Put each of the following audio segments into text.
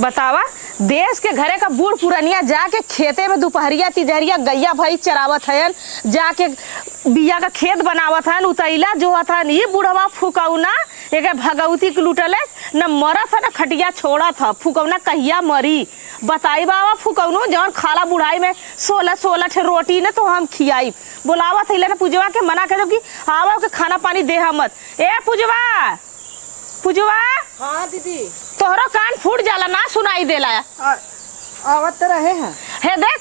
बतावा देश के घरे का बूढ़ पुरनिया जाके खेते में दोपहरिया तिजहरिया गैया भाई चरावत है, जाके बिया का खेत बनावत है, उतैला जो था ये बूढ़वा फुकौना एक भगवती के लुटले न मरा था न खटिया छोड़ा था। फुकौना कहिया मरी बताई बाबा। फुकौनो जौन खाला बुढ़ाई में 16 रोटी न तो हम खियाई बोलावा थैला न पूजवा के मना कर कि आवा के खाना पानी दे मत। ए पूजवा पूजवा। हाँ दीदी तोहरो कान फूट जाला ना सुनाई देला। आवत रहे हैं हे देख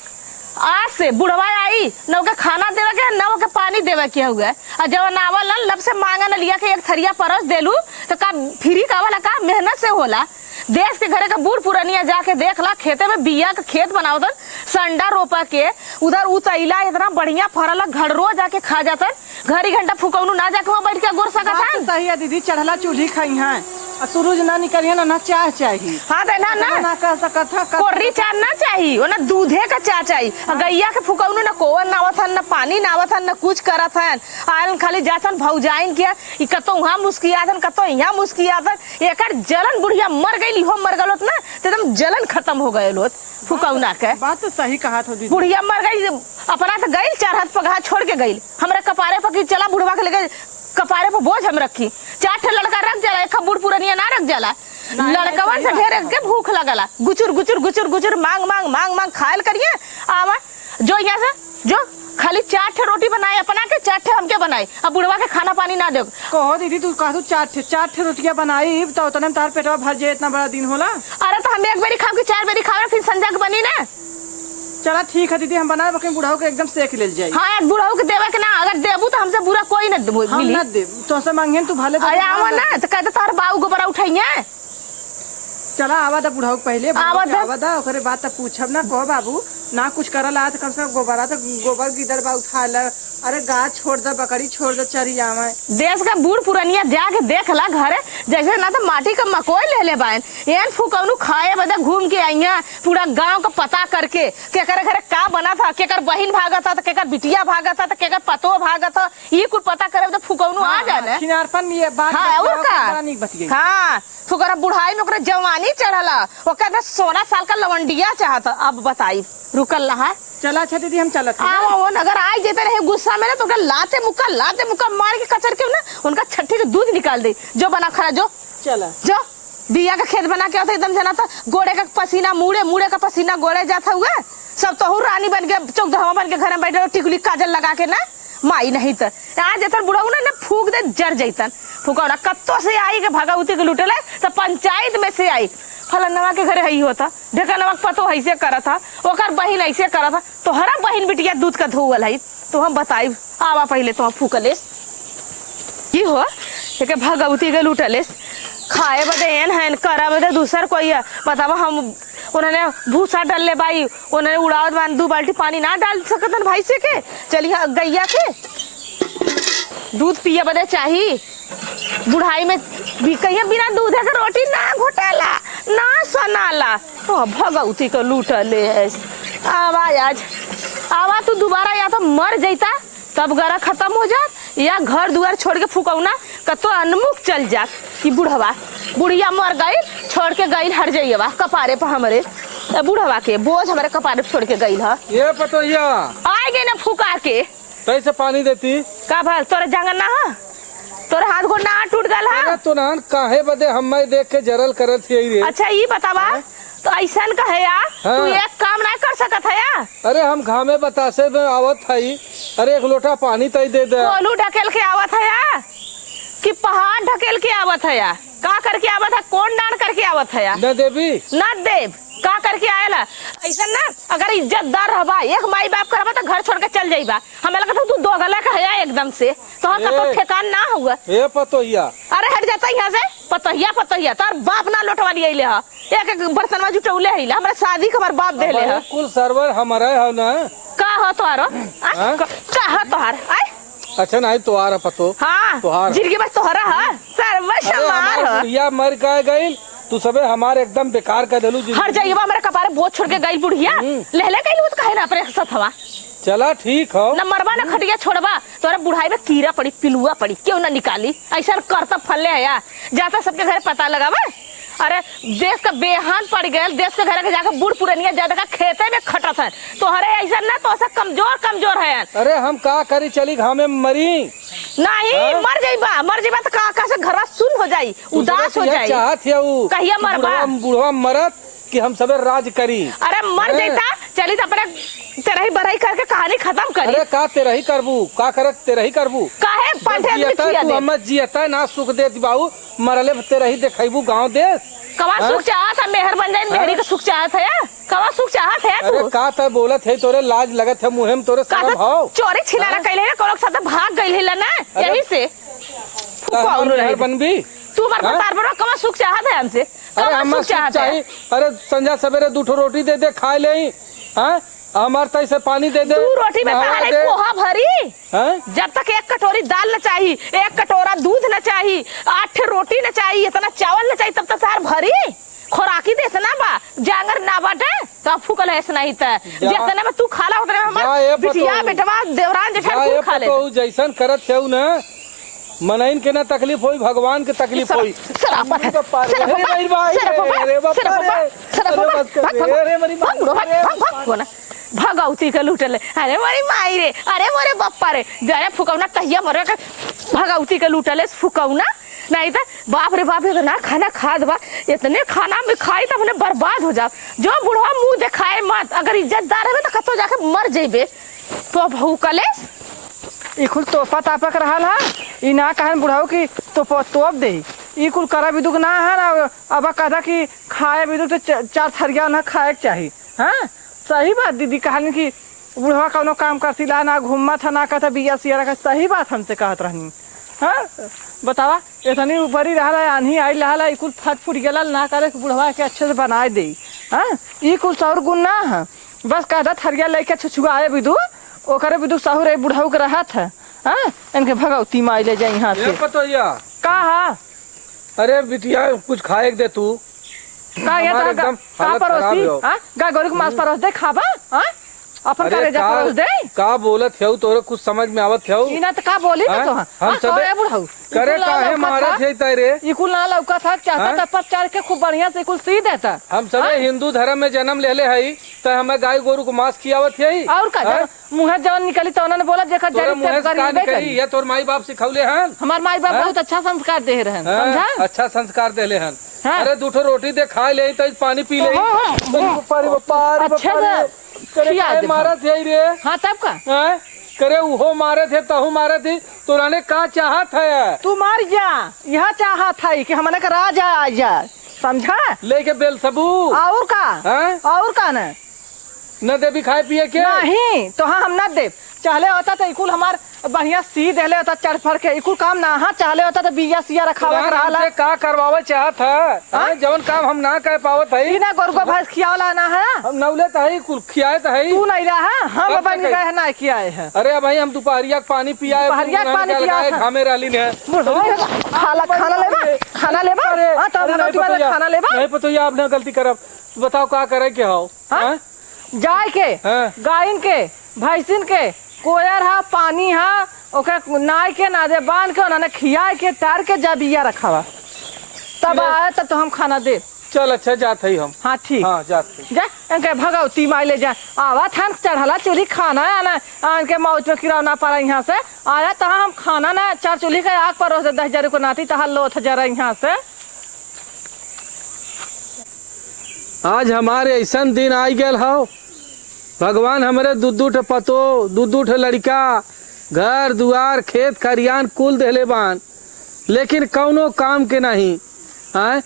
आज से बुढ़वा आई न के खाना देवे के न के पानी देवे के हुए और जब नावल लब से मांगा न लिया के एक थरिया परस देलू तो का फ्री का वाला का मेहनत से होला। देश के घरे का बूढ़ पुरानिया जाके देख ला खेते में बिया का खेत बनावत संडा रोपा के उधर उतैला इतना बढ़िया फरल घड़रो जाके खा जाता घड़ी घंटा फुकौनू ना जाके वहाँ बैठ के गोर सकत है। सही है दीदी चढ़ला चूल्ही खाई है सूरज ना निकलिए ना चाय चाहिए। हाँ ना कर सकत है कोर्री चाय ना चाहिए ना दूधे का चाय चाहिए। गैया के फुकौनू न कोवन नावत है न पानी नावत है न कुछ करत है। आयन खाली जातन भौजाइन किया कतो वहाँ मुस्कियातन कतो यहाँ मुस्कियातन एकर जलन बुढ़िया मर गई हो मर गलोत ना एकदम जलन खत्म हो गए लोत फुकौना के। बात तो सही कहा था दीदी। बुढ़िया मर गई अपना तो गई 4 हाथ पगहा छोड़ के गई हमरा कपारे पर चला बुढ़वा के लेके कपारे पर बोझ हम रखी 4 लड़का रख जाला एक बूढ़ पुरनिया ना रख जाला। लड़कवन से ढेर के भूख लगला गुचुर गुचुर गुचुर गुचुर मांग मांग मांग मांग खायल करिए आवा जो यहाँ से जो खाली 4 रोटी बनाए अपना के 4 हमके बनाए अब बुढ़वा के खाना पानी ना दे। कहो दीदी तू कहा 4 रोटियां बनाई तो उतने तार पेटवा भर जाए इतना बड़ा दिन होला। अरे तो हम एक बारी खाओ कि 4 बारी खाओ फिर संजा के बनी ना। चला ठीक है दीदी हम बना बुढ़ाओ के एकदम सेक ले जाए। हाँ एक बुढ़ाओ के देवे के ना अगर देबू तो हमसे बुरा कोई न मिली। हम न दे तो से मांगे तू भले आवा ना तो कहते तार बाऊ गोबरा उठाइए। चला आवा था बुढ़ाओ पहले आवा था ओकरे बात तक पूछब ना कहो बाबू ना कुछ करल आ तो कम से कम गोबर गिदर बा उठा ल। अरे गाय छोड़ दे बकरी छोड़ दे चरी जावे। देश का बूढ़ पुरनिया जाके देख ला घरे जैसे ना तो माटी का मकोई ले बाइन एन फुकौनू खाए बदे घूम के आई पूरा गांव का पता करके केकर घरे का बना था केकर बहन भागा था तो केकर बिटिया भागा था तो केकर पतो भागा था ये कुछ पता करे तो फुकौनू आ जाने खिनारपन ये बात। हाँ और का हाँ फुकरा बुढ़ाई में ओकरा जवानी चढ़ला ओकर 16 साल का लवंडिया चाहता। अब बताई रुकल रहा। चला अच्छा दीदी हम चलत वो अगर आ जेते रहे गुस्सा में ना तो लाते मुक्का मार के कचर के ना उनका छट्टी से दूध निकाल दे जो बना खरा जो चला जो बिया का खेत बना के एकदम जना था गोड़े का पसीना मुड़े का पसीना गोड़े जाता हुआ सब तो रानी बन के चौक धवा बन के घर में बैठे टिकुली काजल लगा के ना माई नहीं तो आज जतन बुढ़ा ना फूक दे जर जैतन फुकौना कत्तो से आई के भगवती के लुटले तो पंचायत में से आई फलनवा के घरे ही होता ढेकनवा पतो ऐसे करा था ओकर बहन ऐसे करा था तो हरा बहन बिटिया दूध का धोवल है तो हम बताई आवा पहले तो फूकले की हो एक भगवती के लुटले खाए बदे एन है करा बदे दूसर कोई है बतावा हम उन्होंने भूसा डाल ले भाई उन्होंने उड़ावत मान 2 बाल्टी पानी ना डाल सकतन भाई से के चलिए गैया के दूध पिए बदे चाहिए बुढ़ाई में भी कहिए बिना दूध के रोटी ना घोटाला ना सनाला तो भगवती को लूटले है। आवा तू दोबारा या तो मर जाता तब गरा खत्म हो जात या घर दुआर छोड़ के फुकौना कतो अनमुख चल जात कि बुढ़वा बुढ़िया मर गई छोड़ के गई हर जाइएवा कपारे पर हमारे बुढ़वा के बोझ हमारे कपारे पर छोड़ के गई है ये पतोहिया आए गई ना फुका के कैसे पानी देती का भर तोरे जंगल ना है तोरे हाथ को ना टूट गल है तो नान काहे बदे हम देख के जरल करत रे। अच्छा ये बतावा तो ऐसा कहे या हाँ। तू एक काम ना कर सकत है या। अरे हम घामे बतासे में आवत है अरे 1 लोटा पानी तई दे दे कोलू ढकेल के आवत है या कि पहाड़ ढकेल के आवत है या का करके आवत है कौन डांड करके आवत है या न देवी न देव का करके आयला ऐसा ना अगर इज्जतदार रहबा एक माई बाप करबा तो घर छोड़ के चल जाइबा हमें लगता तू दोगला का है एकदम से तो का ठेकान ना हुआ। ए पतोहिया अरे हट जाता यहाँ से पतोहिया तार बाप ना लौटवा लिए ले एक बर्तन में जुटौले है हमरा शादी के हमार बाप देले है कुल सर्वर हमारा है ना का हो तोहारो का हो तोहार आय अच्छा नहीं तोहार पतो हाँ तोहार जिंदगी में तोहरा है सर्व समार बुढ़िया मर गई तू सबे हमारे एकदम बेकार कर देलू हर जाइएवा मेरे कपारे बहुत छोड़ के गई बुढ़िया लहले गई तो कहे ना अपने साथ हवा चला ठीक हो न मरबा न खटिया छोड़बा तोरा बुढ़ाई में कीड़ा पड़ी पिलुआ पड़ी क्यों ना निकाली ऐसा करता फले आया जाता सबके घर पता लगावा अरे देश का बेहान पड़ गए, देश के घर के जाकर बूढ़ पुरानिया ज्यादा का खेते में खटत है, तो हरे ऐसा ना तो ऐसा कमजोर है। अरे हम का करी, चली घामे में मरी नहीं मर जाइबा तो का से घर सुन हो जाई, उदास हो जाई। चाहत है उ कहिया मरबा बुढ़वा मरत कि हम सबे राज करी। अरे मर जाता चली तो अपने तेरही बरही करके कहानी खत्म करी। अरे का तेरही करबू, का करत तेरही करबू, काहे पंठे आदमी खिया तू दे। हम जियता ना सुख देती बाबू, मरले तेरही देखैबू गांव देश। कवा सुख चाहत है, मेहर बन जाए, मेहरी का सुख चाहत है, कवा सुख चाहत है अरे तू। का त बोलत है, तोरे लाज लगत है मुंह में, तोरे सारा भाव चोरी छिनारा कैले ना, कोनो साथ भाग गइल है ना, यही से फुकाउन रही बनबी तू मर तार बड़ा कवा सुख चाहत है हमसे, अरे कवा हम सुख चाहत है। अरे संजा सवेरे 2 रोटी दे दे खाए ले, हां हमार तैसे पानी दे दे, 2 रोटी में ताले कोहा भरी, हैं जब तक 1 कटोरी दाल न चाहिए, 1 कटोरा दूध न चाहिए, 8 रोटी न चाहिए, इतना चावल न चाहिए, तब तक सार भरी खोराकी देस ना बा जांगर ना बाटे तो फूकल है नहीं त जितने में तू खाला उतने में हमर बिटिया बेटवा देवरान जेठा खूब खा ले। तो जैसन करत है ना मनइन के ना तकलीफ होई, भगवान के तकलीफ होई। सरापत है भगवती के लूटले, अरे मोरी माई रे, अरे मोरे बप्पा रे, जरे फुकौना कहिया मरे भगवती के लूटले फुकौना नहीं तो बाप रे बाप इतना खाना खा दबा, इतने खाना में खाई तो अपने बर्बाद हो जाओ। जो बुढ़वा मुंह दिखाए मत, अगर इज्जतदार है तो कतो जाके मर जेबे तो भऊ कलेस इकुल तोहफा तापक रहल है, ई ना कहन बुढ़ाऊ की तोप दे, ई कुल करा बिदुक ना है ना। अब कहता कि खाए बिदुक तो 4 थरिया ना खाए के चाहिए। हाँ सही बात दीदी कहन की बुढ़वा कौनो काम करती ला ना, घूमा था ना, कहता बिया सिया रखा, सही बात हमसे कहत रहनी। हाँ बतावा इतनी ऊपर ही रहा है, आंधी आई रहा है, कुल फट फुट गला ना करे बुढ़वा के अच्छे से बनाए दे। हाँ ई कुल सौर गुण ना है, बस कहता थरिया लेके छुछुआए बिदु ओकरे बिदु सहुर बुढ़ाऊ के रहत है। हाँ इनके भगवती माई ले जाए यहाँ से का। अरे बिटिया कुछ खाए दे तू का ये का परोसी, हां गा गोरु के मांस परोस दे खाबा। हां अपन करे जा परोस दे का बोलत है, तोरे कुछ समझ में आवत है ई ना त का बोली ना तो हम सब बुढ़ाऊ करे काहे मारत है तैरे, ई कुल ना लौका था चाहता त चार के खूब बढ़िया से कुल सी देता। हम सब हिंदू धर्म में जन्म लेले हई त हमें गाय गोरु को मांस खियावत है और का मुंह जवन निकली तो उन्होंने बोला जेकर जरी से करी ये तोर माई बाप सिखौले हन। हमार माई बाप बहुत अच्छा संस्कार दे रहन, समझा अच्छा संस्कार देले हन। अरे 2 रोटी दे खाए ले त पानी पी ले, मारत है रे। हाँ तब का करे उहो मारे थे तहु मारे थी, तोराने का चाहत है तू मार जा, यह चाहत है कि हमने का राजा आ जाए, समझा लेके बेलसबू और का न देवी खाए पिए के नहीं तो हाँ हम न दे चाहले होता तो इकुल हमार बढ़िया सी देले होता चढ़ फड़ के, इकुल काम ना हाँ चाहले होता तो बिया सिया रखावा रहला का करवावे चाहत है, जवन काम हम ना कर पावत है ना गोरगो भैंस खियावला ना है, हम नौले त है कुल खियाए त है, तू नहीं रहा हम अपन गए ना खियाए है। अरे भाई हम दोपहरिया के पानी पियाए, दोपहरिया के पानी पियाए घामे राली ने खाना लेबा हां तब खाना लेबा नहीं पतो ये आपने गलती करब, बताओ का करे के हो। जाय के गायन के भैंसिन के कोयर हा पानी हा ओके नाय के नादे बांध के उन्होंने खिया के तार के जा बिया रखावा, तब आए तब तो हम खाना दे। चल अच्छा जात है हम। हाँ ठीक हाँ जाते जा इनके भगवती माई ले जा आवा थान चढ़ला चूल्ही खाना आना इनके मौत में किराना पड़ा यहाँ से आया तहाँ हम खाना ना 4 चूल्ही के आग पर 10 जरे को नाती तहाँ लोथ जरा यहाँ से। आज हमारे ऐसा दिन आई गल हो, भगवान हमारे 2 पतो 2 लड़का घर दुआर खेत खरियान कुल देले बान, लेकिन कौनो काम के नहीं। आए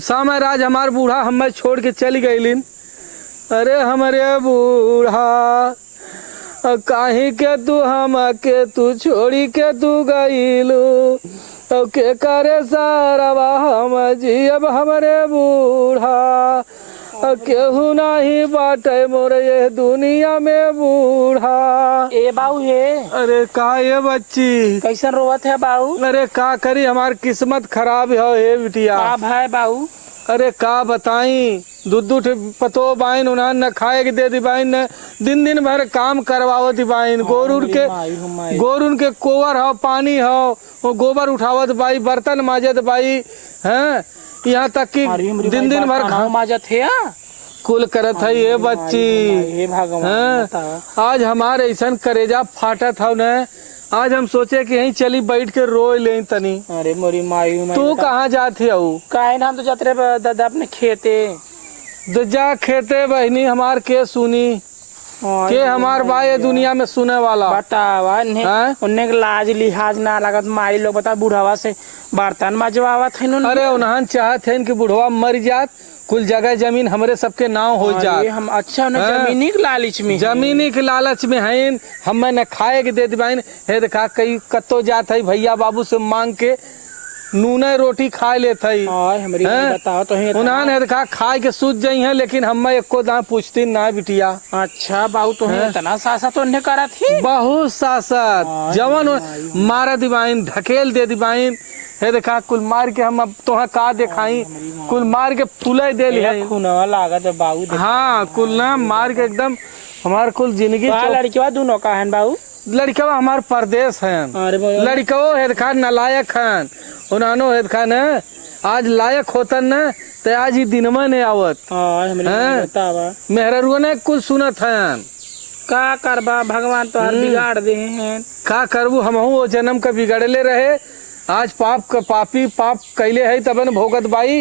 समय राज हमार बूढ़ा हमें छोड़ के चली गईलिन। अरे हमारे बूढ़ा काहे के तू हम के तू छोड़ी के तू गईलू, तो के करे सारवा हम जी अब हमारे बूढ़ा केहू नहीं बाटे मोरे ये दुनिया में बूढ़ा। ए बाऊ हे अरे का ये बच्ची कैसन रोवत है बाऊ? अरे का करी हमार किस्मत खराब है ये बिटिया। का भाई बाऊ? अरे का बताई 2 पतो बाइन उन्हें न खाए के दे दी बाइन, न दिन भर काम करवावत बाइन, गोरुन के कोवर हो पानी हो वो गोबर उठावत बाई, बर्तन माजत बाई हैं, यहाँ तक कि दिन दिन भर माजत है कुल करत है ये बच्ची। हे भगवान हाँ, बतावा। आज हमारे ऐसा करेजा फाटा था न, आज हम सोचे कि यहीं चली बैठ के रोए ले तनी। अरे मोरी माई तू कहाँ जाती है? काहे ना हम तो जाते रहे दादा अपने खेते। जा खेते बहनी हमार के सुनी के हमार बा ये दुनिया में सुने वाला बतावा हैं? उन्हें के लाज लिहाज ना लागत माई लोग बता बुढ़ावा से बर्तन मजवावा थे। अरे उन्हन चाहत है कि बुढ़वा मर जात, कुल जगह जमीन हमरे सबके नाव हो जात। हम अच्छा न हाँ? जमीनी के लालच में जमीनी के लालच में है, हमें न खाए के दे दिबाइन हे देखा कई कतो जात है भैया बाबू से मांग के नूने रोटी खा लेत है। हमारी बताओ तो उन्होंने देखा खाए के सूझ जाई है, लेकिन हमें एको दाम पूछती ना बिटिया। अच्छा बाबू तो इतना सासा तो उन्हें करा थी बहुत सासत जवन मारा दिबाइन ढकेल दे दिबाइन हे देखा कुल मार के हम अब तो का दिखाई, कुल मार के फूले दे लिया खूनवा लागत है बाबू। हाँ कुल ना मार के एकदम हमार कुल जिंदगी लड़किया दोनों का है बाबू। लड़कवा हमार परदेश है, लड़कवो हे देखा नालायक है। उन्होंने हे देखा न आज लायक होतन न तो आज ही दिनमा ने आवत। मेहरुआ ने कुल सुनत है का करबा भगवान तो बिगाड़ दे हैं। का करबू हमहू वो जन्म का बिगड़ले रहे, आज पाप का पापी पाप कैले है तब न भोगत बाई।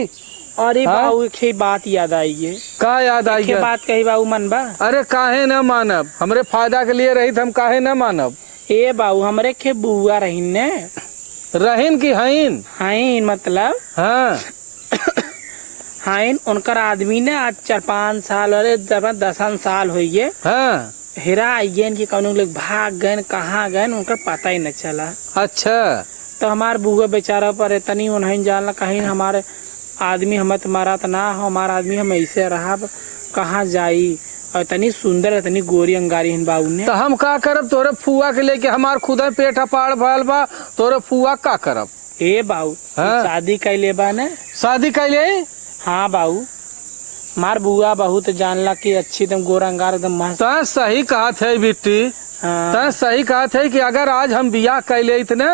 अरे बाबू एक बात याद आई है। का याद आई है? बात कही बाबू मन बा। अरे काहे न मानब, हमरे फायदा के लिए रही हम काहे न मानब। ए बाबू हमरे के बुआ रही ने रहीन की हईन हईन मतलब हाँ हईन उनकर आदमी ने आज 4-5 साल अरे 10 साल हो गए हाँ हेरा आई की कौन लोग भाग गए कहाँ गए उनका पता ही न चला। अच्छा तो हमार बुआ बेचारा पर इतनी उन्हें जानला कहीं हमारे आदमी हमें तुम्हारा तो ना हो, हमारा आदमी हम ऐसे रहा कहाँ जाई। और इतनी सुंदर इतनी गोरी अंगारी हिन बाबू ने। तो हम का करब तोरे फुआ के लेके हमार खुदा पेट अपाड़ भल बा, तोरे फुआ का करब? ए बाबू हाँ? शादी कैले बा ने? शादी कैले? हाँ बाबू मार बुआ बहुत जानला की अच्छी एकदम गोरा अंगार एकदम मस्त। तो सही कहा थे बिट्टी। हाँ। तो सही कहा थे कि अगर आज हम बियाह कैले इतने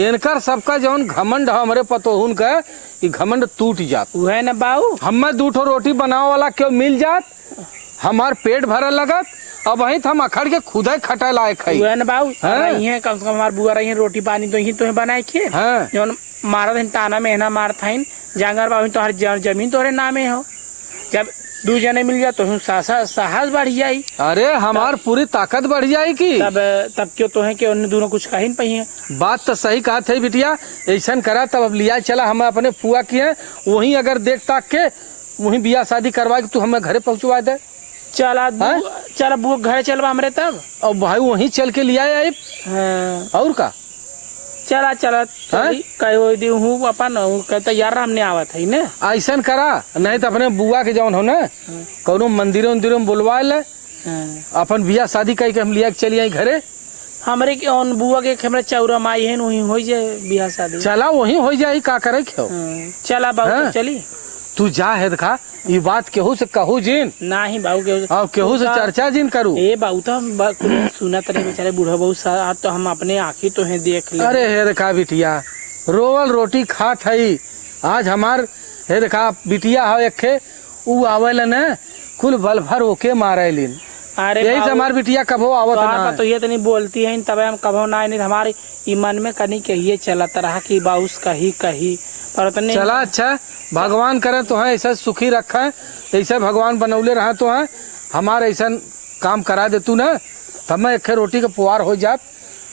इनकर सबका जौन घमंड हमरे पतोहुन का घमंड टूट जात। वह न बाबू हमें 2 ठो रोटी बनावे वाला क्यों मिल जात, हमार पेट भरल लगत, अब वही हम अखड़ के खुदा खटा लाए खाई। वह न बाबू हाँ? रही है कम से कम हमार बुआ रही है रोटी पानी तो ही तो बनाए खे। हाँ? जौन मारा दिन ताना महीना मारता है जांगर बाबू तो हर जमीन तोरे नामे हो, जब 2 जने मिल जाए तो साहस बढ़ जाये। अरे हमार पूरी ताकत बढ़ जाए की तब क्यों तो है कि उन दोनों कुछ कही न पही है। बात तो सही कहा थे बिटिया, ऐसा करा तब अब लिया चला हम अपने फुआ की है वहीं अगर देख ताक के वहीं बियाह शादी करवा के तू हमें घरे पहुंचवा दे। चला बुआ घर चलवा हमरे तब और भाई वहीं चल के लिया आए। हाँ। और का चला हूँ अपन तैयार हमने आवत है न ऐसा करा, नहीं तो अपने बुआ के जौन हो न कौनो मंदिरों में बुलवा ले, अपन बियाह शादी करके हम लिया चली आई घरे। हमरे के उन बुआ के हमरा चौरा माई है वहीं हो जाए बियाह शादी। चला वहीं हो जाए का करे क्यों। चला बाबू हाँ? चली तू जा है देखा ये बात केहू से कहू जिन नहीं बाबू केहू से चर्चा जिन करू। ए बाबू तो हम सुनत रहे बेचारे बूढ़ा बहुत सारा तो हम अपने आँखी तो है देख ले। अरे हे देखा बिटिया रोवल रोटी खात है, आज हमार हे देखा बिटिया हो एक उ आवेला न कुल बल भर ओके मारे लिन। अरे यही से हमार बिटिया कभो आवत ना तो ये तो नहीं बोलती है तब हम कभो ना नहीं हमारे ईमान में कहीं कहिए चलता रहा कि बाउस कही पर तो नहीं। चला अच्छा भगवान करे तो है ऐसा सुखी रखा है, ऐसा भगवान बनौले रहा तो है हमारे ऐसा काम करा दे तू न तब मैं एक रोटी का पुआर हो जात,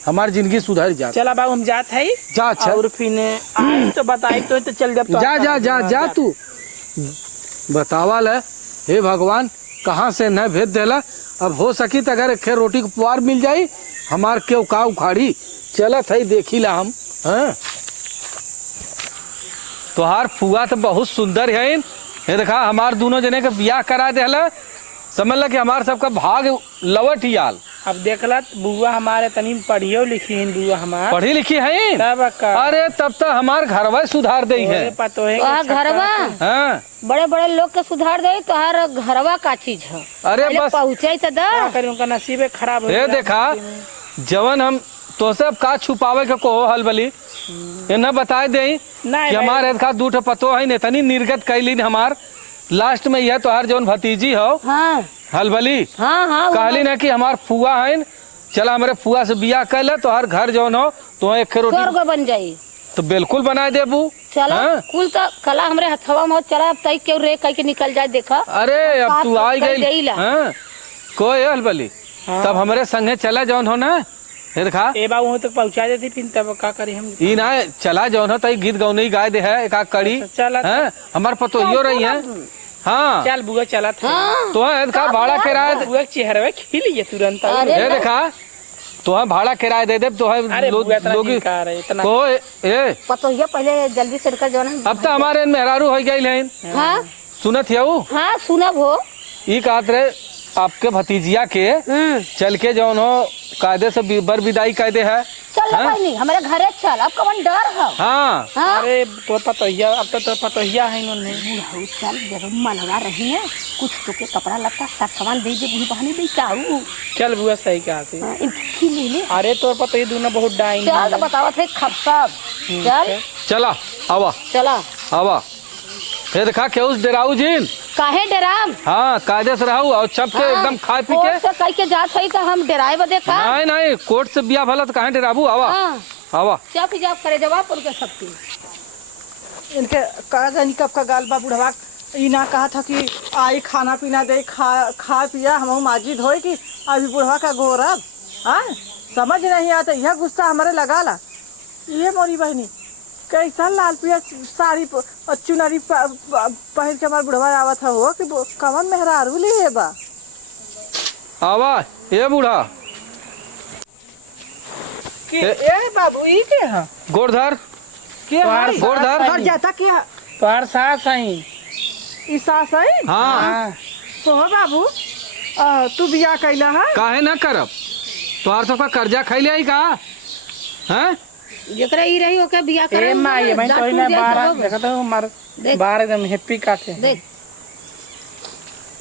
हमारी जिंदगी सुधर जात। चला बाबू हम जात है जा अच्छा और फिर तो बताई तो चल जब तो जा जा जा जा तू बतावा ले हे भगवान कहाँ से न भेज देला। अब हो सकी तो अगर एक रोटी का पुआर मिल जाई हमार क्यों का उखाड़ी चलत है देखी ला हम। हाँ? तोहार फुआ तो बहुत सुंदर है, ये देखा हमार दोनों जने के बियाह करा देला, समझ ला कि हमार सबका भाग लवट ही आल। अब देखला बुआ हमारे तनी पढ़ियो लिखी है बुआ हमार पढ़ी लिखी है तब अरे तब तो हमार घरवा सुधार दे है। पतो है घरवा हाँ? बड़े बड़े लोग के सुधार दे तो हर घरवा का चीज है। अरे बस पहुँचे तो दा उनका नसीब खराब हो ये देखा जवन हम तो सब का छुपावे के को हल बली ये न बताए दे नहीं, कि हमारे का दूठ पतो है ने तनी निर्गत कैली हमार लास्ट में यह तोहार जौन भतीजी हो हाँ हलबली हाँ हाँ कहली ना कि हमार फुआ है चला हमारे फुआ से बियाह कर ले तो हर घर जौन हो तो एक रोटी स्वर्ग बन जाई। तो बिल्कुल बना देबू। चलो हाँ? कुल तो कला हमरे हथवा में हो, चला अब तई क्यों रे कह के निकल जाए देखा। अरे अब तू आई कर गई देईला। हाँ? कोई हलबली तब हमारे संगे चला जौन हो ना ये देखा ए बाबू वहाँ तक पहुँचा देती फिर तब का करी हम। ई ना चला जौन हो तई गीत गौनी गाय दे है एक आध कड़ी चला हैं हमार पतोहियो रही है। हाँ चल बुआ चला था हाँ तो है देखा भाड़ा किराया बुआ के चेहरा में खिल गया तुरंत। अरे ये देखा तो है भाड़ा किराया दे दे तो है अरे बुआ इतना लोग चिंकार है इतना। कोई ए पतोहिया पहले जल्दी से कर जो ना। अब तो हमारे मेहरारू हो गई है हाँ सुनत है वो हाँ सुनब हो। ई कहत रहे आपके भतीजिया के चल के जौन हो कायदे से बर विदाई कायदे है। चल हाँ? भाई नहीं हमारे घरे चल अब कौन डर है। हाँ हाँ अरे तो पतोहिया अब तो पतोहिया है इन्होंने। बुढ़ाऊ चल जब मनवा रही है कुछ तो के कपड़ा लत्ता सब सामान दे दे बहनी दे चाऊ। चल बुआ सही कहा थी। इनकी ले ले अरे तोर पतोही दोनों बहुत डाइन चल तो बतावा थे खपसप चल चला आवा चला आवा ये देखा के उस डराऊ जिन काहे डराम। हाँ कायदे से रहू और छप के एकदम खा पी के से कह के जात है तो हम डराए बदे का। नहीं नहीं कोर्ट से बिया भला तो कहाँ डराबू आवा हाँ आवा चप जब करे जवाब उनके सबकी। इनके का जानी कब का गाल बा बुढ़वा ई ना कहा था कि आई खाना पीना दे खा पिया हम माजिद होए कि अभी बुढ़वा का गोरब। हाँ समझ नहीं आता यह गुस्सा हमारे लगा ला। ये मोरी बहनी कैसा लाल पिया साड़ी और चुनरी पहन के हमारे बुढ़वा आवत हो कि कवन मेहरारू लिए बा। आवा ये बूढ़ा ए बाबू ई के हां गोरधर के हमारी गोरधर घर जाता के तोहार सास है। ई सास है। हाँ तो हो बाबू तू बियाह कैला है काहे ना करब तोहार सबका कर्जा खैले आई का हैं जकरा ई रही ओके बियाह करे। ए माई मैं तो ना 12 देखा तो मार देख। 12 एकदम हैप्पी काटे। देख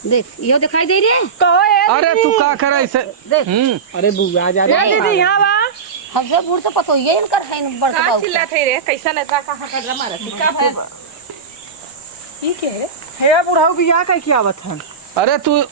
देख यो दिखाई दे रे। कहो ए अरे तू का करे ऐसे देख अरे बुआ जा ए दीदी यहाँ बा हमसे बूढ़ तो पतो ये इनकर है बड़ का बाबू। चिल्ला थे रे कैसा लगा कहां का मारा थी का है ई के है हे बुढ़ाऊ बियाह कह के आवत है। अरे तू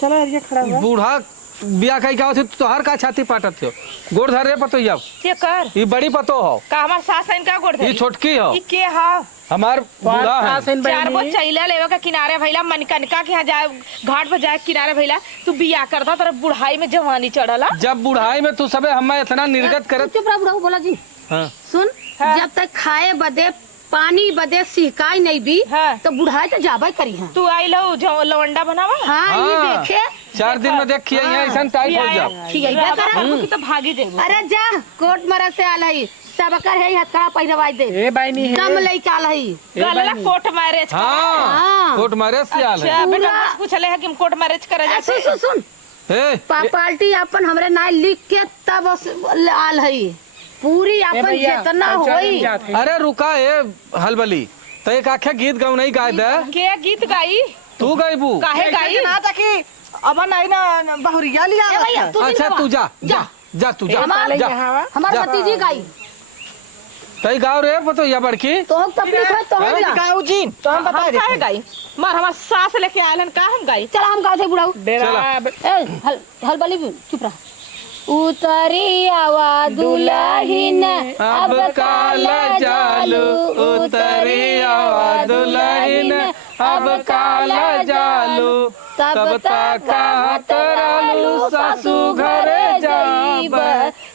चलो ये खड़ा हुआ बूढ़ा बिया कहीं का होती तो हर का छाती पाटत हो गोरधर रे पतो या के कर ये बड़ी पतो हो का हमार सास है इनका गोड़ ये धरी छोटकी हो ई के हा हमार बूढ़ा है चार गो चैला लेवे का किनारे भइला मनकनका के यहाँ जाए घाट पर जाए किनारे भइला तू बियाह करता तेरा बुढ़ाई में जवानी चढ़ला। जब बुढ़ाई में तू सबे हमें इतना निर्गत करत चुप रह बुढ़ाऊ बोला जी। हाँ सुन जब तक खाए बदे पानी बदे सिहकाई नहीं दी हाँ। तो बुढ़ाई तो जाबे करी है। तू आई लो जो लवंडा बनावा हाँ ये हाँ। देखे 4 दिन में देखिए यहाँ ऐसा टाइट हो जाओ ठीक है इधर करा। की तो भागी देबो। अरे जा कोट मरा से आल है सबकर है हथकड़ा पहिरवाई दे ए बाई नहीं दम है। लई काल है। गलला कोर्ट मैरिज का हाँ हाँ। कोट मारे सियाल है अच्छा बेटा बस पूछले है कि हम कोर्ट मैरिज करे सुन जाते सुन सुन ए, पार्टी अपन हमरे नाम लिख के तब आल है पूरी ए अपन भैया जितना होई। अरे रुका ए हलबली तो एक आखे गीत गाँव नहीं गाय दे के गीत गाई तू गईबू काहे गाई ना ताकि अब नहीं ना बहुरिया लिया ए भैया तू अच्छा तू जा जा जा तू जा जा हमार जा। भतीजी गाई तई गाँव रे पतो या बड़की तो हम तकलीफ है तो हम जा। गाँव जी तो हम बता हम काहे देते गाई मार हमार सास लेके आलन का हम गाई चल हम गाते बुढ़ाऊ। डेरा ए हल बली चुप रह। उतरी आवा दुल्हन अब काला जालू उतरी आवा दुल्हन अब काला जालू तब तक हतरालू सासू घरे जाब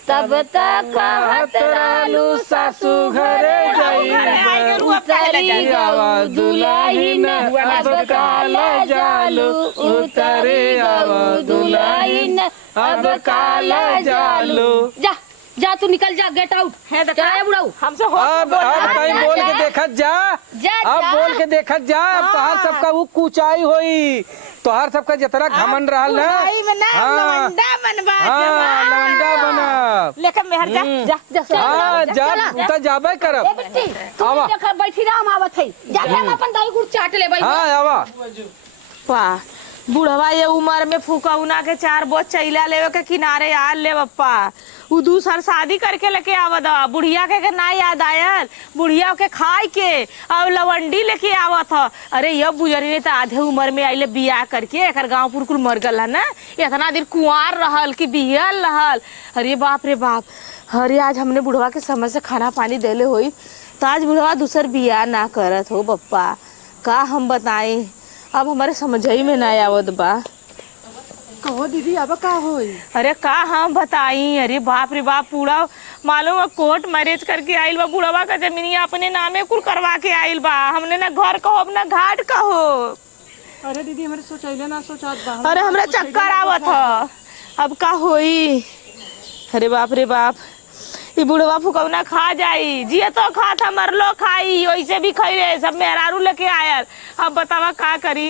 तब तक हतरालू सासू घरे जाइब उतरी आवा दुल्हन अब काला जालू उतरी आवा दुल्हन अब काला जालू जा जा तू निकल जा गेट आउट है जा बुढ़ाऊ। हमसे हो अब कहीं बोल के देखत जा जा अब जा। बोल के देखत जा अब तोहार सबका वो कुचाई होई तोहार सबका जितना घमंड रहल ना बुढ़ाई में ना हाँ। लवंडा बनवा हाँ लवंडा बनब लेकर मेहर जा जा जा हाँ चला। जब उतर जाबे ए करब बिट्टी तू आवा। देख बैठी रह हम आवत है जाके हम अपन दाई गुड़ चाट ले भाई। हाँ आवा वाह बुढ़वा ये उम्र में फूकौना के 4 बोझ चैला लेवे के किनारे आल ले बप्पा। उ दूसर शादी करके लेके आवत ह। बुढ़िया के ना याद आयल, बुढ़िया के खाए के अब लवंडी लेके आवत ह। अरे ये बुजरी ने तो आधे उम्र में आइले बियाह करके एकर गाँव पुरकुल मर गल है ना। इतना दिन कुंवार रहल कि बिहल रहल। अरे बाप रे बाप। अरे आज हमने बुढ़वा के समय से खाना पानी देले होई तो आज बुढ़वा दूसर बियाह ना करत हो बप्पा। का हम बताएं, अब हमारे समझ ही में ना आवत बा। कहो दीदी अब का होई? अरे का हम बताई। अरे बाप रे बाप, पूरा मालूम है कोर्ट मैरिज करके आइल बा। बुढ़वा का जमीनिया अपने नामे कुल करवा के आइल बा। हमने ना घर कहो ना घाट कहो। अरे दीदी हमारे सोचैले ना सोचत बा। अरे हमरा चक्कर आवत ह। अब का होई। अरे बाप रे बाप, ये बुढ़वा फुकौना खा जाई। जिए तो खा था, मरलो खाई, वैसे भी खैले सब मेहरारू लेके आयल। अब बतावा का करी।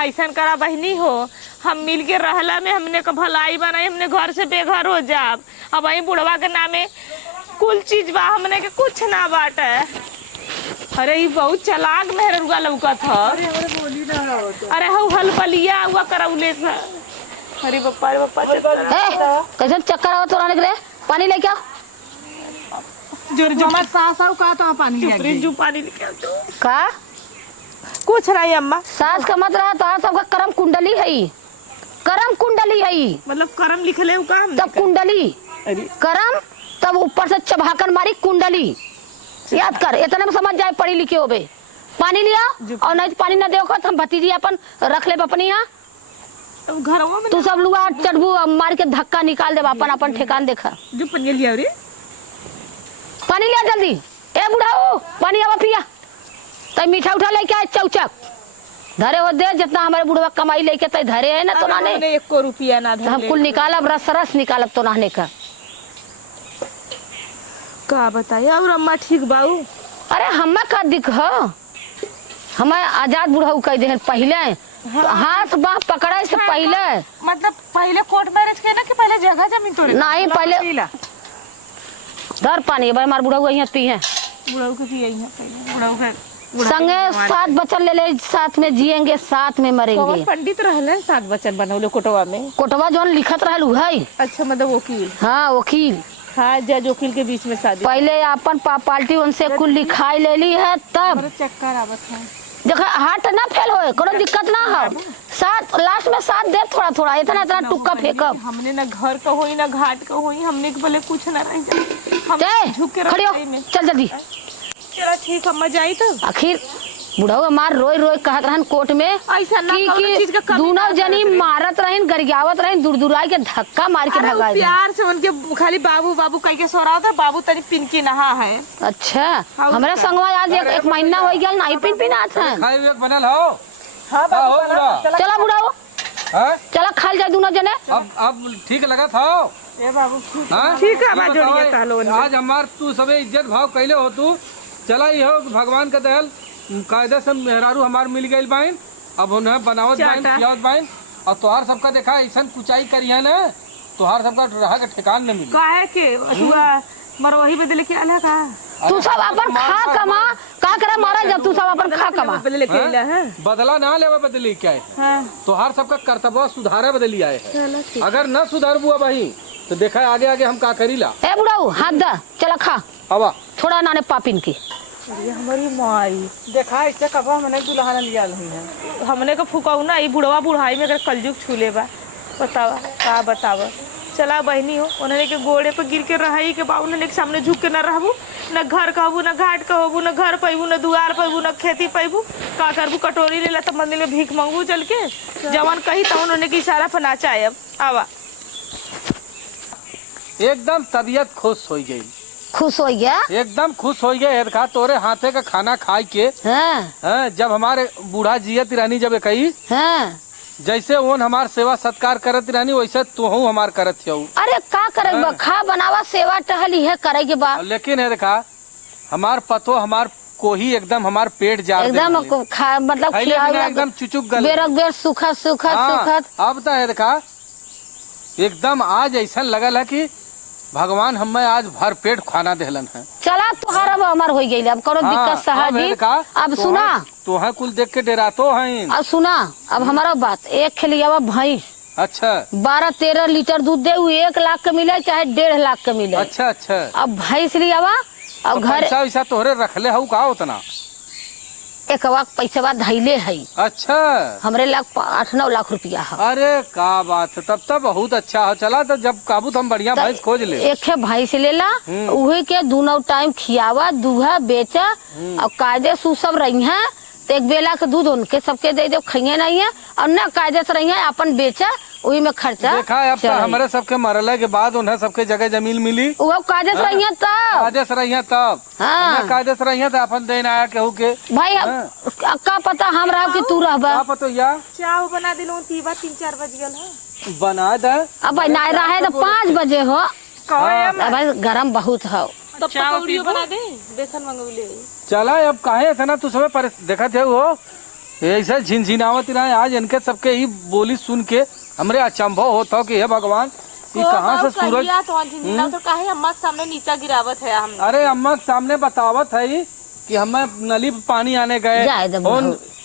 ऐसन करा बहनी हो, हम मिल के रहला में हमने का भलाई बनाई, हमने घर से बेघर हो जाब। अब वही बुढ़वा के नामे कुल चीज बा, हमने के कुछ ना बाटे। अरे ये बहुत चालाक मेहरुआ लौकत ह। अरे हौ हलपलिया हुआ करौले सा। अरे बप्पा रे बप्पा, कैसे चक्कर आवत तोरा निकले? पानी लेके आओ। हमार सास आऊ का तो पानी ले फ्रिज जो पानी लेके आओ तो। का कुछ नहीं अम्मा, सास का मत रहा तो सबका करम कुंडली है। करम कुंडली है मतलब करम लिखले हो का हमने तब कुंडली। अरे करम तब ऊपर से चबाकन मारी कुंडली। याद कर, इतने में समझ जाए पढ़ी लिखे होबे। पानी लिया और नहीं पानी ना देखो तो हम भतीजी अपन रख ले अपनी यहाँ। घरों में तू सब लुआ चढ़बू मार के धक्का निकाल दे अपन अपन ठेकान देखा। जो पनिया लिया रे, पानी लिया जल्दी। ए बुढ़ाओ पानी आवा पिया। तय मीठा उठा लेके आए चौचक धरे हो दे। जितना हमारे बुढ़वा कमाई लेके तय धरे है ना तो नाने 1 रुपया ना हम कुल निकालब, रस रस निकालब तो नहाने का। का बताइए। और अम्मा ठीक बाऊ? अरे हमें का दिख ह, हमें आजाद बुढ़ाऊ कह दे पहले। हाथ बाह पकड़े से पहले। मतलब पहले कोर्ट मैरिज के ना कि पहले जगह जमीन तोड़े? नहीं पहले धर पानी बार मार बुढ़ाऊ यहाँ पी है। बुढ़ाऊ के पिए हैं पहले। बुढ़ाऊ के संगे 7 बच्चन ले ले, साथ में जिएंगे साथ में मरेंगे। कौन पंडित रहले 7 बच्चन बनौले कोटवा में? कोटवा जोन लिखत रहल है। अच्छा मतलब वकील। हाँ वकील। हाँ जज वकील के बीच में शादी। पहले अपन पार्टी उनसे कुल लिखाई ले ली है तब चक्कर आवत है। देखा हाथ ना फेल होए, कोनो दिक्कत ना हो। 7 लास्ट में 7 दे थोड़ा थोड़ा, इतना इतना टुक्का फेंकब। हमने ना घर का होई ना घाट का होई, हमने के भले कुछ ना रह जाए। हम झुक के खड़ी हो, में। चल जल्दी। चला ठीक, अम्मा जाई तो। आखिर बुढ़ाऊ हमार रोई रोई कहत रहन कोर्ट में ऐसा ना कौनो चीज का कमी दोनों ना जनी करे। मारत रहन, गरियावत रहन, दूर दूराई के धक्का मार के अरे वो भगाए। प्यार से उनके खाली बाबू बाबू कह के सोरा होता। बाबू तनी पिनकी नहा है। अच्छा हमारे संगवा आज एक महीना हो गया नहीं पिन पिन आत है। खाए हुए बनल हो। हाँ हो बुढ़ा। चला बुढ़ाऊ, हाँ? चला खाल जाए दोनों जने। अब ठीक लगा था। ए बाबू हाँ? ठीक है, ये बात बताओ, जोड़िए कहलो। आज हमार तू सबे इज्जत भाव कैले हो तू। चला ही हो भगवान का दहल कायदे से मेहरारू हमार मिल गई बाइन। अब उन्हें बनावत बाइन पियावत बाइन। और तोहार सबका देखा ऐसा कुचाई करिए ना, तोहार सबका रहा का ठिकान न मिली। काहे के अथुआ मरवही बदले के आला का? तू सब अपन खा कमा का करे मारा जब तू सब अपन खा कमा। बदले के आला है। बदला ना लेवे बदली क्या है। हां तोहार सबका कर्तव्य सुधारे बदली आए है। चलो ठीक। अगर न सुधार बुआ भाई तो देखा आगे आगे हम का करीला। ए बुढ़ाऊ हाथ दा, चला खा हवा थोड़ा नाने पापिन की। अरे हमारी माई देखा इससे कबा मैंने दुल्हन लिया नहीं है। हमने का फुकाऊ ना, ई बुढ़वा बुढ़ाई में अगर कलयुग छूले बा। बतावा का बतावा। चला बहनी हो, उन्होंने के गोड़े पे गिर के रही के बाबू ने सामने झुक के न रहबू, न घर कहबू, न घाट कहबू, न घर पैबू, न दुआर पैबू, न खेती पैबू। का करबू? कटोरी ले ला तो मंदिर में भीख मांगबू चल के। जवान कही तो उन्होंने के इशारा पर नाचा अब आवा। एकदम तबीयत खुश हो गई। खुश हो गया? एकदम खुश हो गया। का तोरे हाथे का खाना खाए के। हाँ जब हमारे बूढ़ा जियत रानी जब कही हाँ। जैसे ओन हमार सेवा सत्कार करत रानी वैसे तू हमार करत हो। अरे का करे बा, खा बनावा सेवा टहली है करे के बा। लेकिन है देखा हमार पतो हमार कोही एकदम हमार पेट जा एकदम खा मतलब एकदम चुचुक गल बेरक बेर सुखत सुखत सुखत। अब तो है देखा एकदम आज ऐसा लगल है कि भगवान हमें आज भर पेट खाना देहलन है। चला तुहार अब हमार हो गई, अब करो दिक्कत सहाजी। अब सुना, तोहा कुल देख के डरातो हैं। अब सुना, अब हमारा बात, एक खिलियावा भैंस अच्छा 12-13 लीटर दूध दे, 1 लाख के मिले चाहे 1.5 लाख के मिले। अच्छा अच्छा। अब भैंस लियावा, अब तो घर पैसा वैसा तोहरे रखले हऊ का उतना? एक वाक पैसा धैले है, अच्छा हमरे लाख 8-9 लाख रुपया है। अरे का बात है, तब तब बहुत अच्छा हो। चला तो जब काबू हम बढ़िया भैंस खोज ले। एक भैंस लेला, उही के दोनों टाइम खियावा, दूहा बेचा और कायदे सु सब रही है, तो एक बेला के दूध उनके सबके दे दो, खाइए नहीं है, और न कायदे से रही है अपन बेचा, वही में खर्चा देखा अब तो हमारे सबके मरले के बाद उन्हें सबके जगह जमीन मिली। वो कायदे से रही है तब, कायदे से रही है तब। हाँ। कायदे से रही है तो अपन देन आया केहू के भाई का पता हम रह कि तू रहबा। का पतो या चाय बना दिलो, पीबा 3-4 बज गल है। बना दे। अब भाई ना रहे तो 5 बजे हो, भाई गरम बहुत हो। तब पकौड़ियो बना दे, बेसन मंगवले। चला अब काहे थे ना तू सब देखा थे वो ऐसे झिनझिनावत रहे। आज इनके सबके ही बोली सुन के हमरे अचंभव होता हो कि हे भगवान ये कहाँ से सूरज। तो काहे अम्मा के सामने नीचा गिरावत है हम। अरे अम्मा के सामने बतावत है कि हमें नली पे पानी आने गए,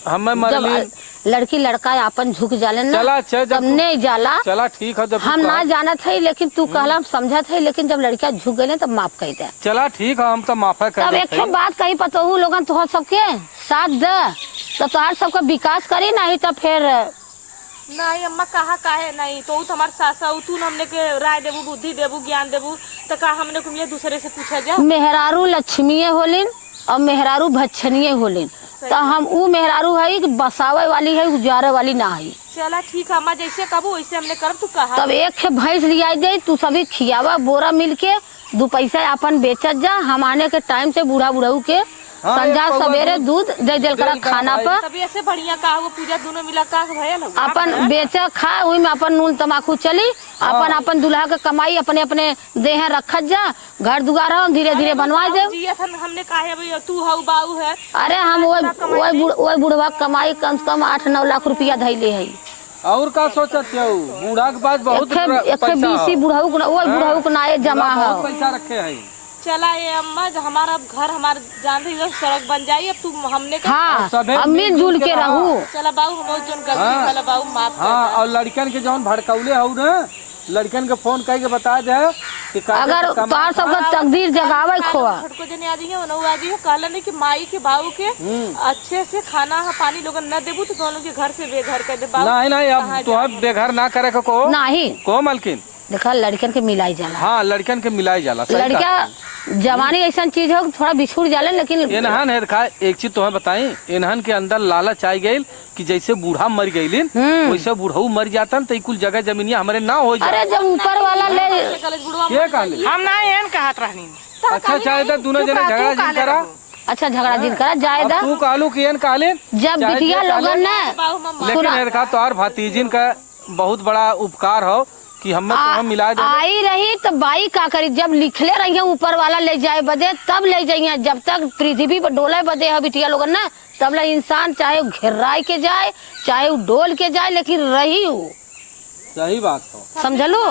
हमें मरली। लड़की लड़का अपन झुक जाले ना, चला अच्छा जब नहीं जाला। चला ठीक है, जब हम ना जानत है, लेकिन तू कहला समझा थे, लेकिन जब लड़का झुक गए तब माफ कह दे। चला ठीक है, हम तो माफा कर तब एक बात कही पता हूँ लोगन तुहर सबके साथ दे, तो तुहार सबका विकास करी, नहीं तो फिर नहीं अम्मा कहा काहे नहीं, तो हमारे सासा तू हमने के राय देबू, बुद्धि देबू, ज्ञान देबू, तो का हमने को ये दूसरे से पूछा जा। मेहरारू लक्ष्मीये होलिन और मेहरारू भक्षणीय होलिन, तो हम ऊ मेहरारू है कि बसावे वाली है, गुजारे वाली ना है। चला ठीक है अम्मा, जैसे कबू वैसे हमने करब। तू कहा तब एक भैंस लिया दे, तू सभी खियावा, बोरा मिल के 2 पैसा अपन बेचत जा। हम आने के टाइम से बूढ़ा बुढ़ऊ के संझा सवेरे दूध दे दिल कर खाना पर। तभी ऐसे बढ़िया का वो पूजा दोनों मिला का भयल अपन बेचा खा, वही में अपन नून तमाकू चली, अपन अपन दूल्हा के कमाई अपने अपने देह रखत जा, घर दुआर हम धीरे धीरे बनवा दे। हमने काहे भाई तू हऊ बाऊ है। अरे हम वही बुढ़वा कमाई कम से कम 8-9 लाख रुपया धैले है। और का सोचत हो, बूढ़ा के पास बहुत बीसी बुढ़ऊ को नाये जमा है, पैसा रखे है। चला ये अम्मा हमारा घर हमारे जान रही सड़क बन जाये, अब तू हमने हाँ अब मिलजुल के रहू। चला बाबू हम जो गलती वाला बाबू माफ। हाँ और लड़कन के जौन भड़कौले हो ना, लड़कन के फोन करके बता दे कि अगर तोहार सबका तकदीर जगावे खोआ छोटको जने आदि है वो आदि है, कहला नहीं कि माई के बाबू के अच्छे से खाना पानी लोग न देबू तो दोनों के घर से बेघर कर दे। नहीं नहीं अब तो बेघर ना करे को नहीं को मालकिन देखा लड़कन के मिलाई जाला। हाँ लड़कन के मिलाई जाला। लड़का जवानी ऐसा चीज हो थोड़ा बिछुड़ जाला, लेकिन इन्हन है देखा एक चीज तुम्हें बताई, इन्हन के अंदर लालच आई गई कि जैसे बूढ़ा मर गईलिन वैसे बूढ़ऊ मर जाता तो कुल जगह जमीनिया हमारे ना हो जाए। अरे जब ऊपर वाला ले ये कहली हम ना एन कहत रहनी। अच्छा चाहे दोनों जने झगड़ा जिन करा। अच्छा झगड़ा जिन करा जायदा तू कहलू कि एन कहले जब बिटिया लोगन ने, लेकिन देखा तो और भतीजिन का बहुत बड़ा उपकार हो कि हम मिला दे। आई रही तो बाई का करी, जब लिखले रही ऊपर वाला ले जाए बदे तब ले जाइए, जब तक पृथ्वी पर डोले बदे है बिटिया लोगन ना, तब ले इंसान चाहे घेराई के जाए चाहे डोल के जाए, लेकिन रही हो। सही बात हो, समझलो।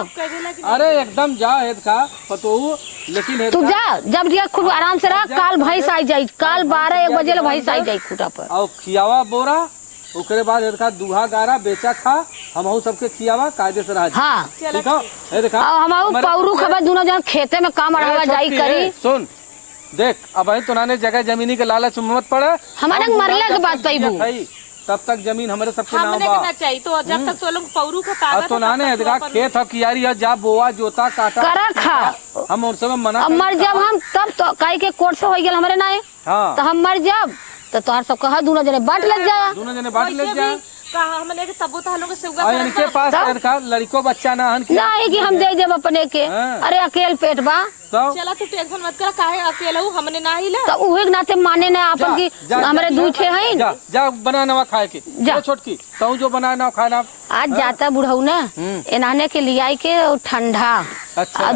अरे एकदम जा हेद का पतो, लेकिन तू जा जब दिया खूब आराम से रह, काल भैंस आई जाये, काल 12-1 बजे भैंस आई जाये खूटा पर। और खियावा बोरा ओकरे बाद देखा दूहा गारा बेचा खा, हम सबके खियावा कायदे से रह। हाँ ठीक है देखा हम पौरू खबर दोनों जन खेते में काम अड़ावा जाई करी। सुन देख अब तो नाने जगह जमीनी के लालच में मत पड़े, हमारे मरले के बाद पैबू तब तक जमीन हमारे सबके नाम हमने बा। चाहिए तो जब तक तो लोग पौरू का कागज तो नाने देखा खेत है कियारी है, जा बोआ जोता काटा करा खा, हम उनसे मना अब मर जब हम तब तो काई के कोर्ट से हो गया हमारे नाए। हाँ तो हम मर जब तो तोहार सब कहा दोनों जने बांट लग जा, दोनों जने बांट ले जा। हमने तब तो लोग से और इनके पास देखा लड़को बच्चा ना हन नहीं कि हम दे देब अपने के। अरे अकेले पेट बा, चला तू टेंशन मत कर, काहे अकेला हूँ हमने ना ही ले तो उहे के नाते माने ना अपन की हमारे दूठे हैं। जा बना नवा खाए के जा छोटकी तू जो बना ना खाना। आज जाता बुढ़ऊ ना इन्हाने के लिया के ठंडा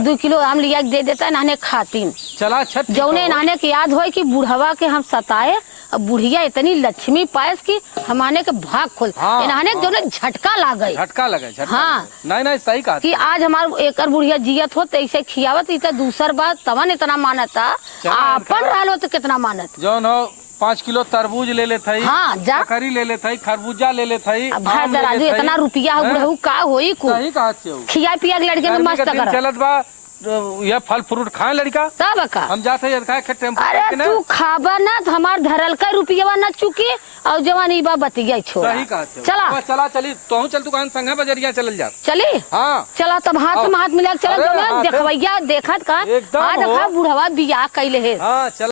2 किलो आम लिया दे देता इन्हाने खातीन। चला अच्छा जौने इन्हाने के याद हो कि बुढ़वा के हम सताए अब बुढ़िया इतनी लक्ष्मी पायस की हमारे के भाग खुल हाँ, इन्हाने जो ने झटका ला गई झटका लगे झटका हाँ। लगे। नहीं नहीं सही कहा कि आज हमार एकर बुढ़िया जियत हो तैसे खियावत इतना दूसर बात तवन इतना मानता चला आपन रहलो तो कितना मानत जौन हो 5 किलो तरबूज ले लेत हई, हाँ, जा। बकरी ले लेत हई, खरबूजा ले लेत हई, अब भाई आम ले दराजू लेत हई। इतना रुपया हो हैं? बुढ़ऊ का होई को सही कहा छे खिया पिया के लड़के के गर्मी मस्त के दिन कर चलत बा ये फल फ्रूट खाए लड़का। तब का हम जाते हैं खाए के टेम्पो अरे करके ना। तू खाबा ना तो हमार धरल का रुपया न चुकी और जवानी बा बतिया छोड़ा सही कहा छे। चला अब चला चली तो चल दुकान संगे बजरिया चलल जा। चली हाँ चला तब हाथ में हाथ मिला के चला अरे जो मैं हाथ- देखवैया देखत का एकदम आ हो। देखा बुढ़वा बियाह कैले है हाँ चल।